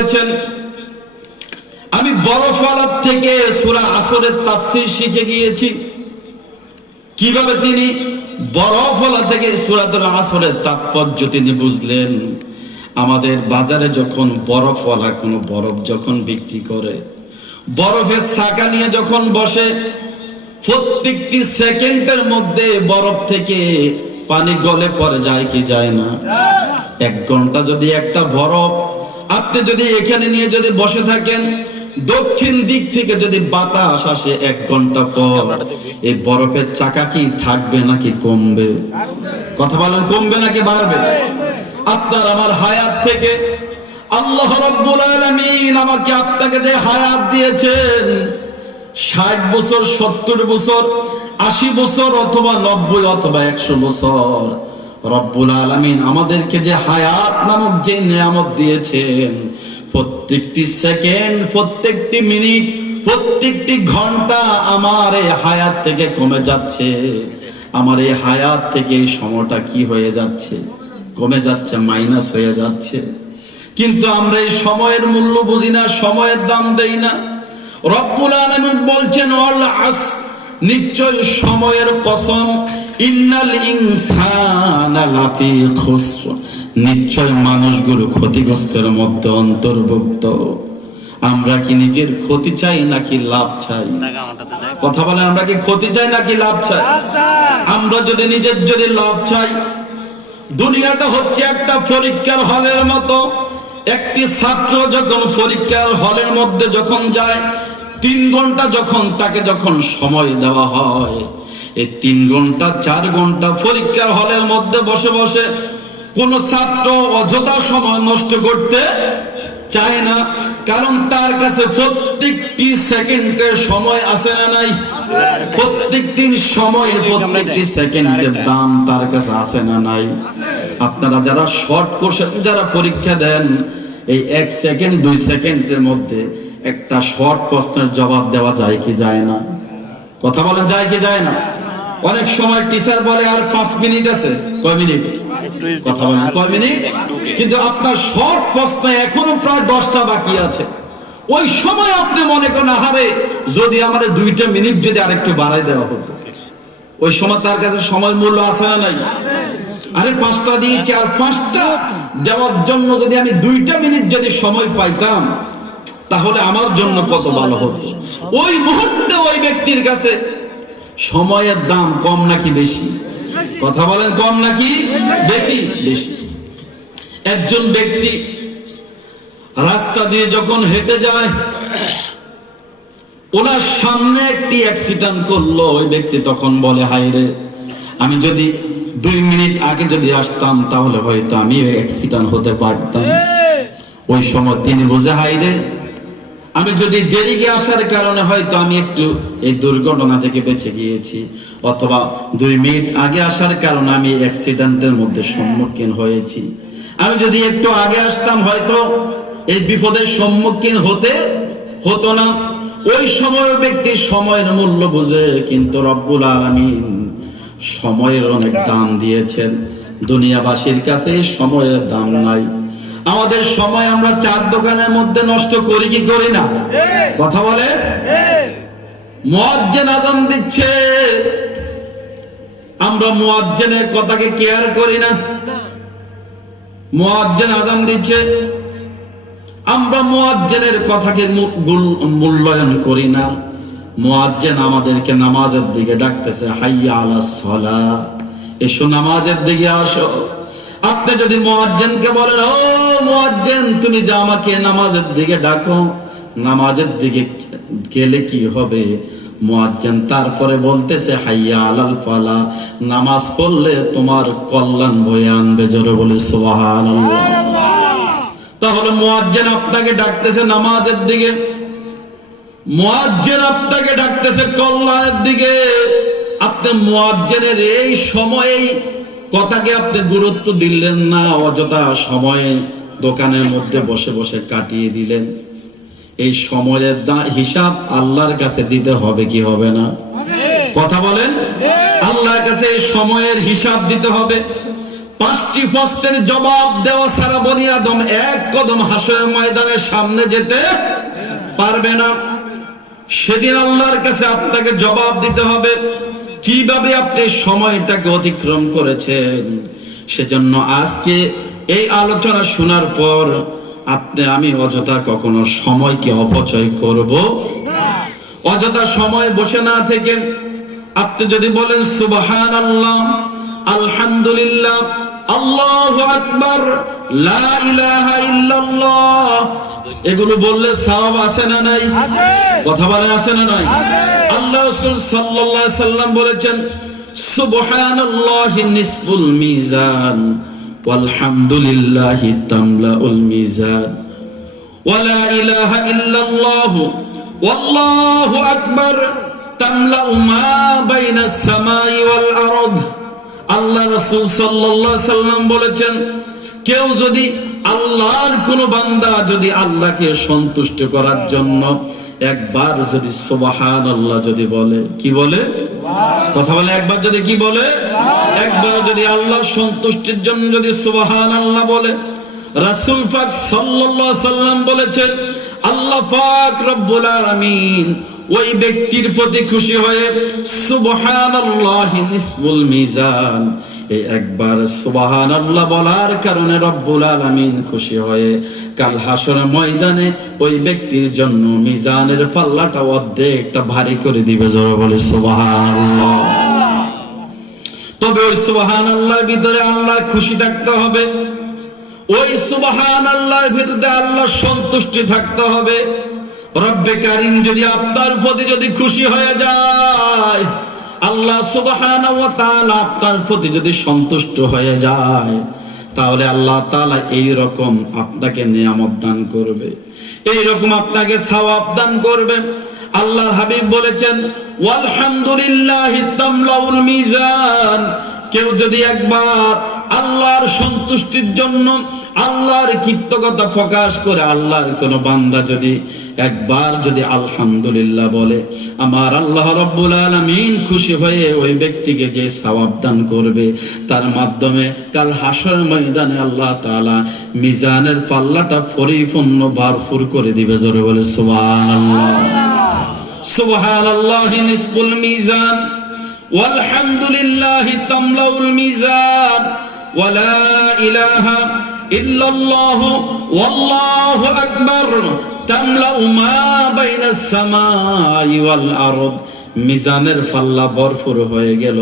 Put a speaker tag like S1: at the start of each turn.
S1: বলেছেন, আমি বরফওয়ালার থেকে সুরা আসরের তাফসির শিখে গিয়েছি। কীভাবে তিনি বরফওয়ালা থেকে সুরাতুল আসরের তাৎপর্য তিনি বুঝলেন? আমাদের বাজারে যখন বরফওয়ালা কোনো বরফ যখন বিক্রি করে, বরফের ছাকা নিয়ে যখন বসে, প্রত্যেকটি সেকেন্ডের মধ্যে বরফ থেকে পানি গলে পড়ে যায় কি যায় না? এক ঘণ্টা যদি একটা বরফ আপনি যদি এখানে নিয়ে যদি বসে থাকেন দক্ষিণ দিক থেকে যদি বাতাস আসে এক ঘণ্টা পর এই বরফের চাকা কি থাকবে নাকি কমবে? কথা বলেন কমবে নাকি বাড়বে? আপনার আমার হায়াত থেকে আল্লাহ রব্বুল আলামিন আমাকে আপনাকে যে হায়াত দিয়েছেন ষাট বছর সত্তর বছর আশি বছর অথবা নব্বই অথবা একশো বছর রব্বুল আলামিন আমাদেরকে যে হায়াত নামক যে নিয়ামত দিয়েছেন, প্রত্যেকটি সেকেন্ড, প্রত্যেকটি মিনিট, প্রত্যেকটি ঘণ্টা আমার এই হায়াত থেকে কমে যাচ্ছে। আমার এই হায়াত থেকে এই সময়টা কি হয়ে যাচ্ছে? কমে যাচ্ছে, মাইনাস হয়ে যাচ্ছে। কিন্তু আমরা এই সময়ের মূল্য বুঝি না, সময়ের দাম দেই না। রব্বুল আলামিন বলছেন, অল আস, নিশ্চয় সময়ের কসম। ইন্নাল ইনসানা লাফি খুসর নিশ্চয় মানুষগুলো ক্ষতিগ্রস্তের মধ্যে অন্তর্ভুক্ত। আমরা কি নিজের ক্ষতি চাই নাকি লাভ চাই? কথা বলেন, আমরা কি ক্ষতি চাই নাকি লাভ চাই? আমরা যদি নিজের যদি লাভ চাই, দুনিয়াটা হচ্ছে একটা পরীক্ষার হলের মতো। একটি ছাত্র যখন পরীক্ষার হলের মধ্যে যখন যায়, তিন ঘণ্টা যখন তাকে যখন সময় দেওয়া হয় এই তিন ঘণ্টা, চার ঘণ্টা পরীক্ষার হলের মধ্যে বসে বসে কোন ছাত্র অযথা সময় নষ্ট করতে চায় না, কারণ তার কাছে প্রত্যেকটি সেকেন্ডে সময় আছে না নাই। প্রত্যেকটি সময়ে প্রত্যেকটি সেকেন্ডের দাম তার কাছে আছে না নাই। আপনারা যারা শর্ট কোর্সে যারা পরীক্ষা দেন, এই এক সেকেন্ড, দুই সেকেন্ডের মধ্যে একটা শর্ট প্রশ্নের জবাব দেওয়া যায় কি যায় না? কথা বলেন, যায় কি যায় না? অনেক সময় টিচার বলে, আর পাঁচ মিনিট আছে। কয় মিনিট কথা বলেন, কয় মিনিট কিন্তু আপনার শর্ট প্রশ্ন এখনও প্রায় দশটা বাকি আছে। ওই সময় আপনি মনে করেন, আহারে, যদি আমার দুইটা মিনিট যদি আরেকটু বাড়াই দেওয়া হতো। ওই সময় তার কাছে সময় মূল্য আছে না নাই? আরে পাঁচটা দিয়েছি, আর পাঁচটা দেওয়ার জন্য যদি আমি দুইটা মিনিট যদি সময় পাইতাম, তাহলে আমার জন্য কত ভালো হতো। ওই মুহূর্তে ওই ব্যক্তির কাছে সময়ের দাম কম নাকি বেশি? কথা বলেন কম নাকি বেশি? বেশি। একজন ব্যক্তি রাস্তা দিয়ে যখন হেঁটে যায় ওনার সামনে একটি অ্যাক্সিডেন্ট করল ওই ব্যক্তি তখন বলে হাই রে আমি যদি দুই মিনিট আগে যদি আসতাম তাহলে হয়তো আমি অ্যাক্সিডেন্ট হতে পারতাম। ওই সময় তিনি বুঝে হাই রে আমি যদি দেরি গিয়ে আসার কারণে হয়তো আমি একটু এই দুর্ঘটনা থেকে বেঁচে গিয়েছি অথবা দুই মিনিট আগে আসার কারণে আমি অ্যাক্সিডেন্টের মধ্যে সম্মুখীন হয়েছি। আমি যদি একটু আগে আসতাম হয়তো এই বিপদের সম্মুখীন হতে হতো না। ওই সময় ব্যক্তি সময়ের মূল্য বুঝে কিন্তু রব্বুল আলামিন সময়ের অনেক দাম দিয়েছেন। দুনিয়াবাসীর কাছে সময়ের দাম নাই। আমাদের সময় আমরা চার দোকানের মধ্যে নষ্ট করি কি করি না? কথা বলে? দিচ্ছে। আমরা কথাকে কেয়ার করি না। দিচ্ছে। আমরা কথাকে মূল্যায়ন করি না। মুয়াজ্জিন আমাদেরকে নামাজের দিকে ডাকতেছে, হাইয়া আলা সলা এসো নামাজের দিকে আসো। আপনি যদি মুয়াজ্জিনকে বলেন, ও মুয়াজ্জিন, তুমি যে আমাকে নামাজের দিকে ডাকো, নামাজের দিকে গেলে কি হবে? মুয়াজ্জিন তারপরে বলতেছে, হাইয়া আলাল ফালা, নামাজ পড়লে তোমার কল্যাণ বয়ে আনবে। জোরে বলে, সুবহানাল্লাহ। তাহলে মুয়াজ্জিন আপনাকে ডাকতেছে নামাজের দিকে। মুয়াজ্জিন আপনাকে ডাকতেছে কল্যাণের দিকে। আপনি মুয়াজ্জিনের এই সময়ে কথাকে আপনি গুরুত্ব দিলেন না? অযথা সময়ে দোকানের মধ্যে বসে বসে কাটিয়ে দিলেন। এই সময়ের হিসাব আল্লাহর কাছে দিতে হবে কি হবে না? কথা বলেন। আল্লাহর কাছে সময়ের হিসাব দিতে হবে। পাঁচটি প্রশ্নের জবাব দেওয়া সারা বনি আদম এক কদম হাসরের ময়দানের সামনে যেতে পারবে না। সেদিন আল্লাহর কাছে আপনাকে জবাব দিতে হবে। কীভাবে আপনি সময়টাকে অতিক্রম করেছেন? সেজন্য আজকে এই আলোচনা শোনার পর আপনি, আমি অযথা কখনো সময়কে অপচয় করব অযথা সময় বসে না থেকে আপনি যদি বলেন সুবহান আল্লাহ আলহামদুলিল্লাহ, আল্লাহ আকবর, লা ইলাহা ইল্লাল্লাহ এগুলো বললে সাহাব আছে না নাই? কথা বলে আছে না নাই? আল্লাহ সাল্লাহ সাল্লাম বলেছেন নিসফুল মিজান ওয়ালহামদুলিল্লাহি তামলাউল মিজান ইলাহা ইল্লাল্লাহ ওয়াল্লাহু আকবার তামলাউ মা বাইনাস সামাই ওয়াল আরদ। আল্লাহ রাসূল সাল্লাল্লাহু আলাইহি সাল্লাম বলেছেন কেউ যদি আল্লাহর কোন বান্দা যদি আল্লাহকে সন্তুষ্ট করার জন্য একবার যদি সুবহান আল্লাহ যদি বলে, কি বলে? কথা বলে একবার যদি কি বলে? একবার যদি আল্লাহ সন্তুষ্টির জন্য যদি সুবহান আল্লাহ বলে। রাসূল পাক সাল্লাল্লাহু সাল্লাম বলেছেন, আল্লাহ পাক রব্বুল আলামিন ওই ব্যক্তির প্রতি খুশি হয়ে সুবহানাল্লাহি নিসফুল মিজান একবার সুবহানাল্লাহ বলার কারণে রব্বুল আলামিন খুশি হয়ে কাল হাসরের ময়দানে ওই ব্যক্তির জন্য মিজানের পাল্লাটা অর্ধেকটা ভারী করে দিবে বলে তবে ওই সুবহানাল্লাহর ভিতরে আল্লাহ খুশি থাকতে হবে, ওই সুবহান আল্লাহর ভিতরে আল্লাহ সন্তুষ্টি থাকতে হবে। রব্বে কারিম যদি আপনার প্রতি যদি খুশি হয়ে যায় আল্লাহ আপনার প্রতি যদি সন্তুষ্ট হয়ে যায়, তাহলে আল্লাহ তালা এই রকম আপনাকে নিয়ামত দান করবে। এই রকম আপনাকে সওয়াব দান করবে। আল্লাহর হাবিব বলেছেন, ওয়ালহামদুলিল্লাহ মিজান। কেউ যদি একবার আল্লাহর সন্তুষ্টির জন্য আল্লাহর কৃতজ্ঞতা প্রকাশ করে আল্লাহর কোন বান্দা যদি একবার যদি আলহামদুলিল্লাহ বলে আমার আল্লাহ রব্বুল আলামিন খুশি হয়ে ওই ব্যক্তিকে যে সওয়াব দান করবে তার মাধ্যমে কাল হাসর ময়দানে আল্লাহ তাআলা মিজানের পাল্লাটা পরিপূর্ণ বারফুর করে দিবে জোরে বলে সুবহানাল্লাহ সুবহানাল্লাহি নিসফুল মিজান والحمد لله تملأ الميزان ولا إله إلا الله والله أكبر تملأ ما بين السماء والأرض মিজানের ফাল্লা বরফুর হয়ে গেল